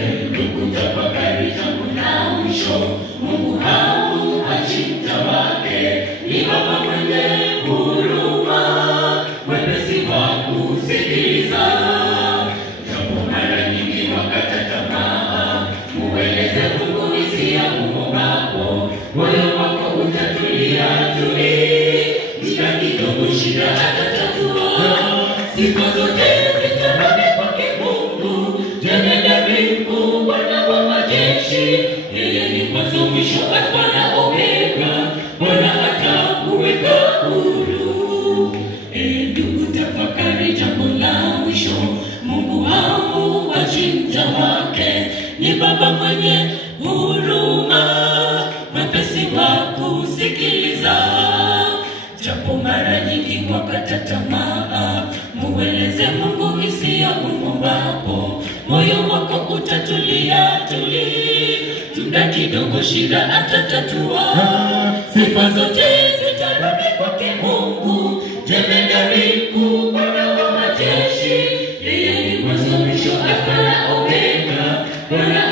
Ndugu tafakari jambo la mwisho, Mungu hauachi mja wake. Ni Baba mwenye huruma, mwepesi wa kusikiliza. Japo mara nyingi wakata tamaa, mueleze Mungu hisia umuombapo. Moyo wako utatulia tuli, shida kidogo shida atatatua. Sifa zote zitarudi kwake Mungu, jemedari mkuu, Bwana wa majeshi. Yeye ni mwanzo mwisho, Alfa na Omega, Bwana atakuweka huru. Ndugu tafakari jambo la mwisho, Mungu hauachi mja wake. Ni Baba mwenye huruma, mwepesi wa kusikiliza. Japo mara nyingi wakata tamaa, mueleze Mungu hisia umuombapo. Moyo wako utatulia tuli, shida kidogo shida atatatua. Sifa zote zitarudi kwake Mungu, jemedari mkuu, Bwana wa majeshi. Yeye ni mwanzo mwisho, Alfa na Omega, Bwana